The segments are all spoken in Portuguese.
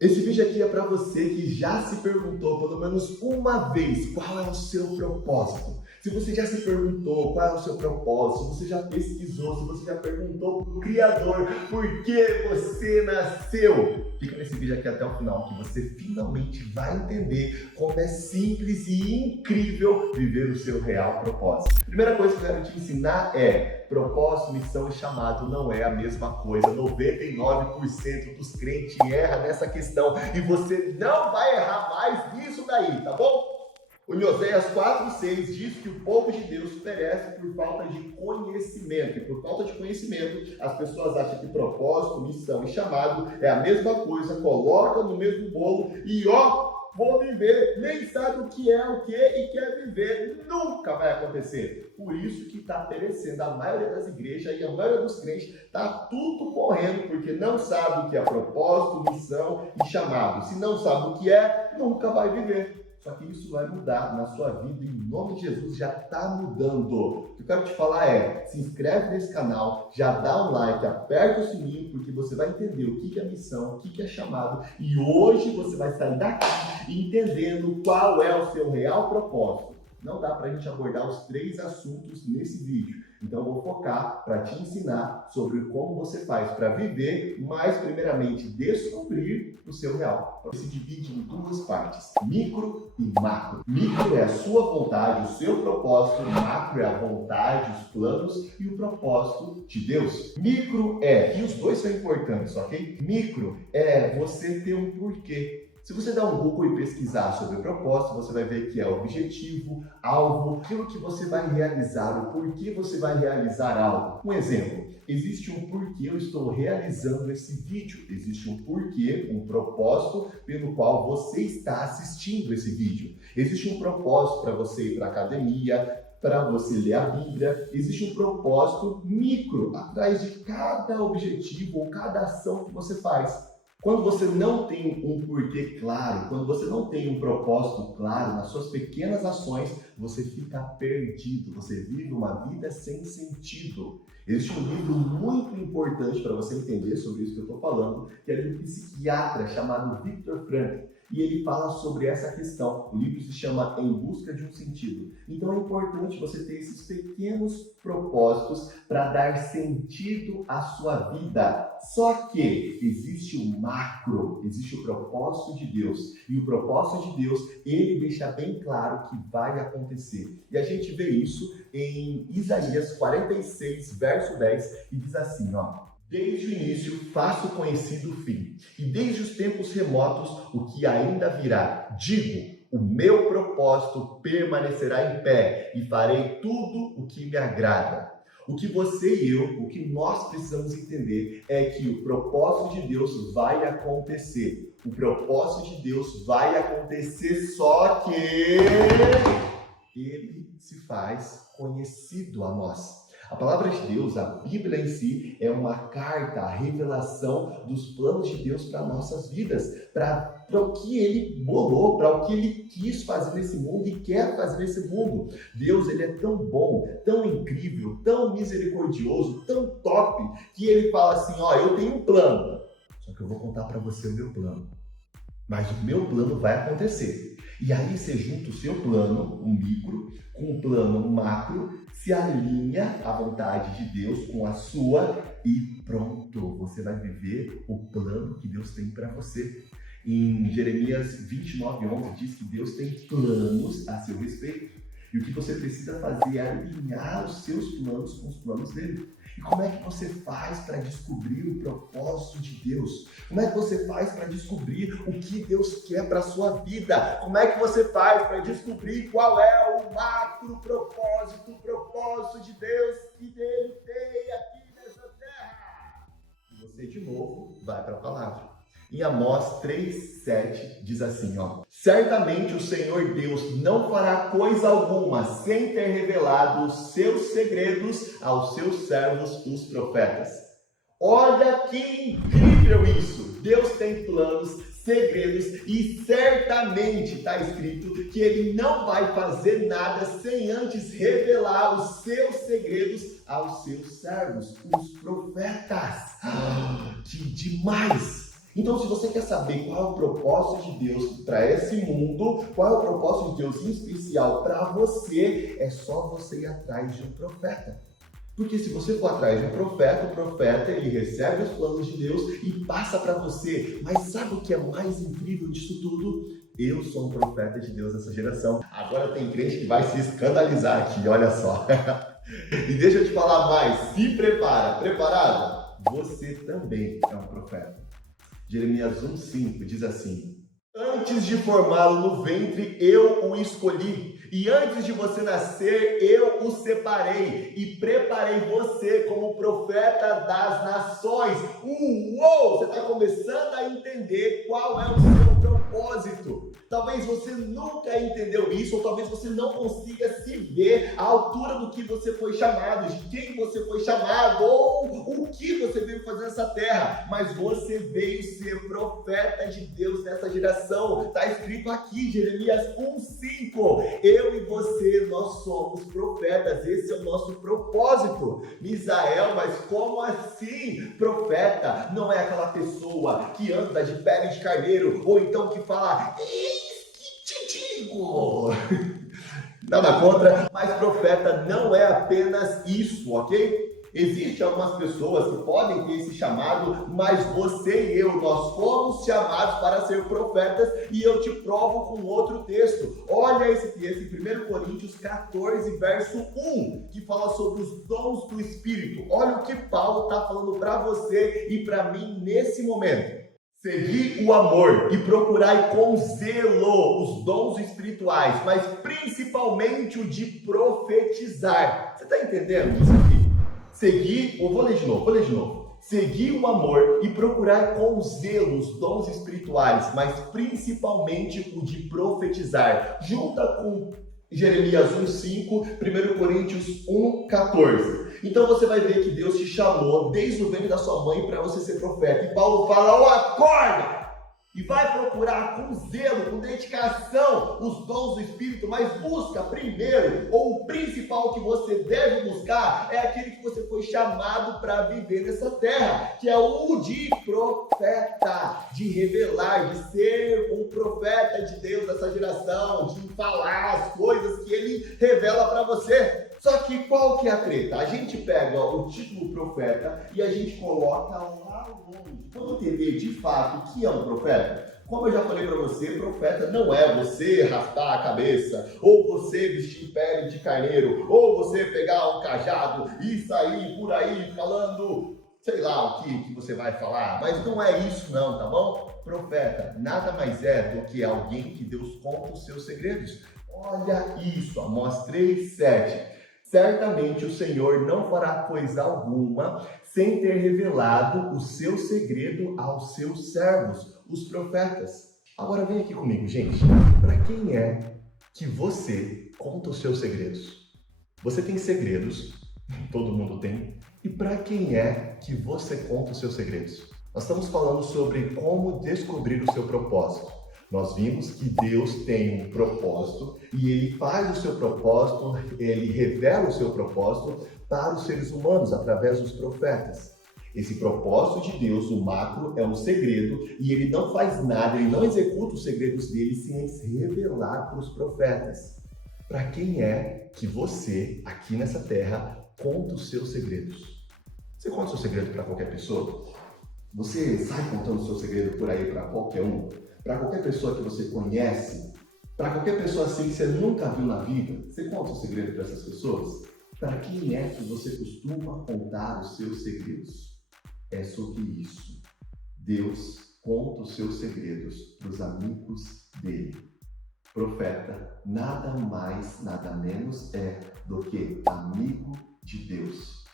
Esse vídeo aqui é para você que já se perguntou pelo menos uma vez qual é o seu propósito. Se você já se perguntou qual é o seu propósito, se você já pesquisou, se você já perguntou para o Criador por que você nasceu, fica nesse vídeo aqui até o final que você finalmente vai entender como é simples e incrível viver o seu real propósito. Primeira coisa que eu quero te ensinar é: propósito, missão e chamado não é a mesma coisa. 99% dos crentes erram nessa questão e você não vai errar mais nisso daí, tá bom? O Oséias 4:6 diz que o povo de Deus perece por falta de conhecimento. E por falta de conhecimento, as pessoas acham que propósito, missão e chamado é a mesma coisa, colocam no mesmo bolo e vou viver, nem sabe o que e quer viver. Nunca vai acontecer. Por isso que está perecendo a maioria das igrejas e a maioria dos crentes está tudo morrendo, porque não sabe o que é propósito, missão e chamado. Se não sabe o que é, nunca vai viver. Só que isso vai mudar na sua vida, em nome de Jesus, já está mudando. O que eu quero te falar é: se inscreve nesse canal, já dá um like, aperta o sininho, porque você vai entender o que é missão, o que é chamado, e hoje você vai sair daqui entendendo qual é o seu real propósito. Não dá para a gente abordar os 3 assuntos nesse vídeo, então eu vou focar para te ensinar sobre como você faz para viver, mas primeiramente descobrir o seu real. Ele se divide em 2 partes, micro e macro. Micro é a sua vontade, o seu propósito. Macro é a vontade, os planos e o propósito de Deus. Micro e os dois são importantes, ok? Micro é você ter um porquê. Se você dar um Google e pesquisar sobre o propósito, você vai ver que é objetivo, alvo, aquilo que você vai realizar, o porquê você vai realizar algo. Um exemplo: existe um porquê eu estou realizando esse vídeo, existe um porquê, um propósito pelo qual você está assistindo esse vídeo. Existe um propósito para você ir para a academia, para você ler a Bíblia. Existe um propósito micro atrás de cada objetivo ou cada ação que você faz. Quando você não tem um porquê claro, quando você não tem um propósito claro nas suas pequenas ações, você fica perdido, você vive uma vida sem sentido. Existe um livro muito importante para você entender sobre isso que eu estou falando, que é de um psiquiatra chamado Viktor Frankl. E ele fala sobre essa questão. O livro se chama Em Busca de um Sentido. Então é importante você ter esses pequenos propósitos para dar sentido à sua vida. Só que existe o macro, existe o propósito de Deus. E o propósito de Deus, ele deixa bem claro que vai acontecer. E a gente vê isso em Isaías 46, verso 10, e diz assim, ó: desde o início faço conhecido o fim, e desde os tempos remotos o que ainda virá. Digo, o meu propósito permanecerá em pé, e farei tudo o que me agrada. O que você e eu, o que nós precisamos entender é que o propósito de Deus vai acontecer. O propósito de Deus vai acontecer, só que ele se faz conhecido a nós. A palavra de Deus, a Bíblia em si, é uma carta, a revelação dos planos de Deus para nossas vidas, para o que Ele bolou, para o que Ele quis fazer nesse mundo e quer fazer nesse mundo. Deus, Ele é tão bom, tão incrível, tão misericordioso, tão top, que Ele fala assim: ó, eu tenho um plano, só que eu vou contar para você o meu plano. Mas o meu plano vai acontecer. E aí você junta o seu plano, o micro, com o plano macro, se alinha à vontade de Deus com a sua e pronto, você vai viver o plano que Deus tem para você. Em Jeremias 29:11 diz que Deus tem planos a seu respeito. E o que você precisa fazer é alinhar os seus planos com os planos dele. E como é que você faz para descobrir o propósito de Deus? Como é que você faz para descobrir o que Deus quer para a sua vida? Como é que você faz para descobrir qual é o macro propósito, o propósito de Deus que Ele tem aqui nessa terra? E você, de novo, vai para a palavra. Em Amós 3:7 diz assim, ó: certamente o Senhor Deus não fará coisa alguma sem ter revelado os seus segredos aos seus servos, os profetas. Olha que incrível isso! Deus tem planos, segredos e certamente está escrito que Ele não vai fazer nada sem antes revelar os seus segredos aos seus servos, os profetas. Que demais! Então, se você quer saber qual é o propósito de Deus para esse mundo, qual é o propósito de Deus em especial para você, é só você ir atrás de um profeta. Porque se você for atrás de um profeta, o profeta ele recebe os planos de Deus e passa para você. Mas sabe o que é mais incrível disso tudo? Eu sou um profeta de Deus nessa geração. Agora tem crente que vai se escandalizar aqui, olha só. E deixa eu te falar mais, se prepara, preparado? Você também é um profeta. Jeremias 1,5 diz assim: antes de formá-lo no ventre, eu o escolhi. E antes de você nascer, eu o separei e preparei você como profeta das nações. Uou! Você está começando a entender qual é o seu propósito. Talvez você nunca entendeu isso, ou talvez você não consiga se ver à altura do que você foi chamado, de quem você foi chamado, ou o que você veio fazer nessa terra. Mas você veio ser profeta de Deus nessa geração. Está escrito aqui, Jeremias 1,5. Eu e você, nós somos profetas, esse é o nosso propósito. Misael, mas como assim? Profeta não é aquela pessoa que anda de pele de carneiro, ou então que fala, que te digo? Nada contra, mas profeta não é apenas isso, ok? Existem algumas pessoas que podem ter esse chamado, mas você e eu, nós fomos chamados para ser profetas, e eu te provo com outro texto. Olha esse texto em 1 Coríntios 14, verso 1, que fala sobre os dons do Espírito. Olha o que Paulo está falando para você e para mim nesse momento. Segui o amor e procurai com zelo os dons espirituais, mas principalmente o de profetizar. Você está entendendo isso aqui? Segui, vou ler de novo. Segui o amor e procurar com zelo os dons espirituais, mas principalmente o de profetizar. Junta com Jeremias 1,5, 1 Coríntios 1,14. Então você vai ver que Deus te chamou desde o ventre da sua mãe para você ser profeta. E Paulo fala, ó, acorda! E vai procurar com zelo, com dedicação, os dons do Espírito, mas busca primeiro, ou o principal que você deve buscar, é aquele que você foi chamado para viver nessa terra, que é o de profeta, de revelar, de ser um profeta de Deus dessa geração, de falar as coisas que Ele revela para você. Só que qual que é a treta? A gente pega o título profeta e a gente coloca lá longe. Vamos entender de fato o que é um profeta? Como eu já falei para você, profeta não é você raspar a cabeça, ou você vestir pele de carneiro, ou você pegar um cajado e sair por aí falando, sei lá o que você vai falar, mas não é isso não, tá bom? Profeta nada mais é do que alguém que Deus conta os seus segredos. Olha isso, Amós 3:7. Certamente o Senhor não fará coisa alguma sem ter revelado o seu segredo aos seus servos, os profetas. Agora vem aqui comigo, gente. Para quem é que você conta os seus segredos? Você tem segredos, todo mundo tem. E para quem é que você conta os seus segredos? Nós estamos falando sobre como descobrir o seu propósito. Nós vimos que Deus tem um propósito e Ele faz o seu propósito, Ele revela o seu propósito para os seres humanos através dos profetas. Esse propósito de Deus, o macro, é um segredo e Ele não faz nada, Ele não executa os segredos dele sem antes revelar para os profetas. Para quem é que você, aqui nessa terra, conta os seus segredos? Você conta o seu segredo para qualquer pessoa? Você sai contando o seu segredo por aí para qualquer um? Para qualquer pessoa que você conhece, para qualquer pessoa assim que você nunca viu na vida, você conta o segredo para essas pessoas? Para quem é que você costuma contar os seus segredos? É sobre isso. Deus conta os seus segredos para os amigos dele. Profeta nada mais, nada menos é do que amigo de Deus.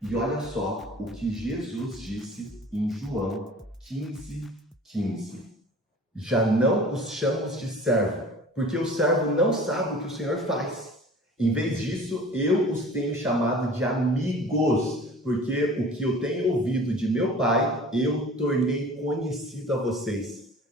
E olha só o que Jesus disse em João 15:15. Já não os chamamos de servo, porque o servo não sabe o que o Senhor faz. Em vez disso, eu os tenho chamado de amigos, porque o que eu tenho ouvido de meu Pai, eu tornei conhecido a vocês.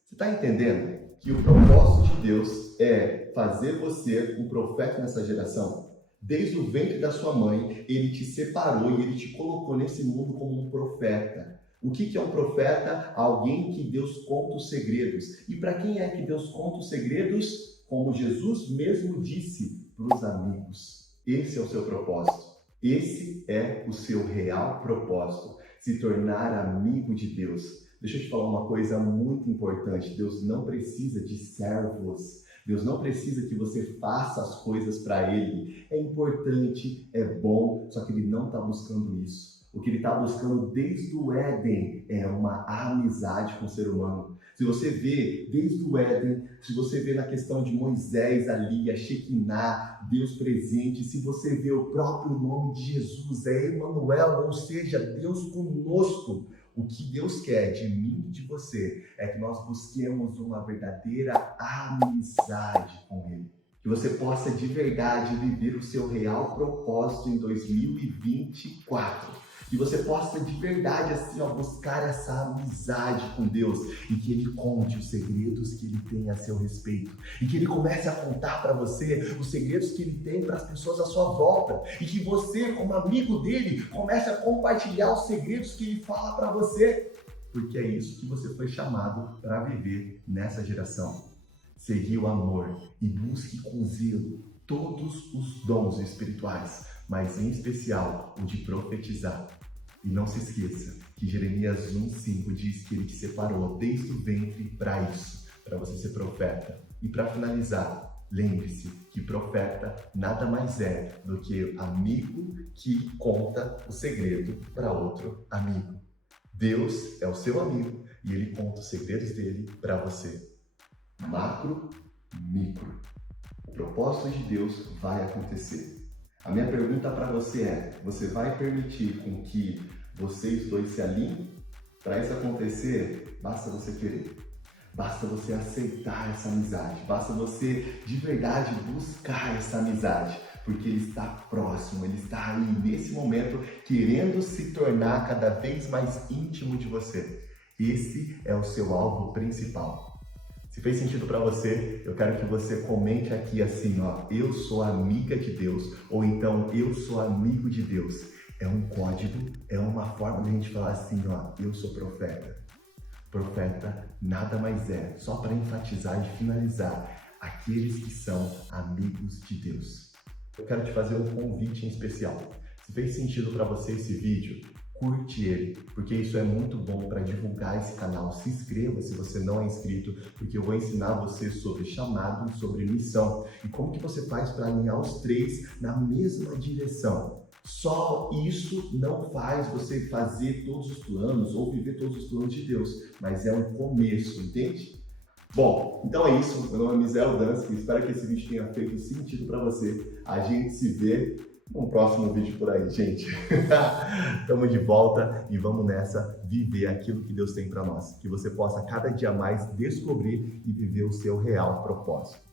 Você está entendendo que o propósito de Deus é fazer você um profeta nessa geração? Desde o ventre da sua mãe, Ele te separou e Ele te colocou nesse mundo como um profeta. O que é um profeta? Alguém que Deus conta os segredos. E para quem é que Deus conta os segredos? Como Jesus mesmo disse, para os amigos. Esse é o seu propósito. Esse é o seu real propósito. Se tornar amigo de Deus. Deixa eu te falar uma coisa muito importante. Deus não precisa de servos. Deus não precisa que você faça as coisas para Ele. É importante, é bom, só que Ele não está buscando isso. O que Ele está buscando desde o Éden é uma amizade com o ser humano. Se você vê desde o Éden, se você vê na questão de Moisés ali, a Shekinah, Deus presente, se você vê o próprio nome de Jesus, é Emanuel, ou seja, Deus conosco. O que Deus quer de mim e de você é que nós busquemos uma verdadeira amizade com Ele. Que você possa de verdade viver o seu real propósito em 2024. Que você possa de verdade assim, buscar essa amizade com Deus e que Ele conte os segredos que Ele tem a seu respeito. E que Ele comece a contar para você os segredos que Ele tem para as pessoas à sua volta. E que você, como amigo dele, comece a compartilhar os segredos que Ele fala para você. Porque é isso que você foi chamado para viver nessa geração. Seguir o amor e busque com zelo todos os dons espirituais, mas em especial o de profetizar. E não se esqueça que Jeremias 1,5 diz que Ele te separou desde o ventre para isso, para você ser profeta. E para finalizar, lembre-se que profeta nada mais é do que amigo que conta o segredo para outro amigo. Deus é o seu amigo e Ele conta os segredos dele para você. Macro, micro. O propósito de Deus vai acontecer. A minha pergunta para você é: você vai permitir com que vocês dois se alinhem? Para isso acontecer, basta você querer. Basta você aceitar essa amizade. Basta você, de verdade, buscar essa amizade. Porque Ele está próximo, Ele está aí, nesse momento, querendo se tornar cada vez mais íntimo de você. Esse é o seu alvo principal. Se fez sentido para você, eu quero que você comente aqui assim, eu sou amiga de Deus, ou então eu sou amigo de Deus. É um código, é uma forma de a gente falar assim, eu sou profeta. Profeta nada mais é, só para enfatizar e finalizar, aqueles que são amigos de Deus. Eu quero te fazer um convite em especial. Se fez sentido para você esse vídeo, curte ele, porque isso é muito bom para divulgar esse canal. Se inscreva se você não é inscrito, porque eu vou ensinar você sobre chamado e sobre missão. E como que você faz para alinhar os três na mesma direção. Só isso não faz você fazer todos os planos ou viver todos os planos de Deus, mas é um começo, entende? Bom, então é isso. Meu nome é Misael Dansky, espero que esse vídeo tenha feito sentido para você. A gente se vê no próximo vídeo por aí, gente. Estamos de volta e vamos nessa viver aquilo que Deus tem para nós. Que você possa cada dia mais descobrir e viver o seu real propósito.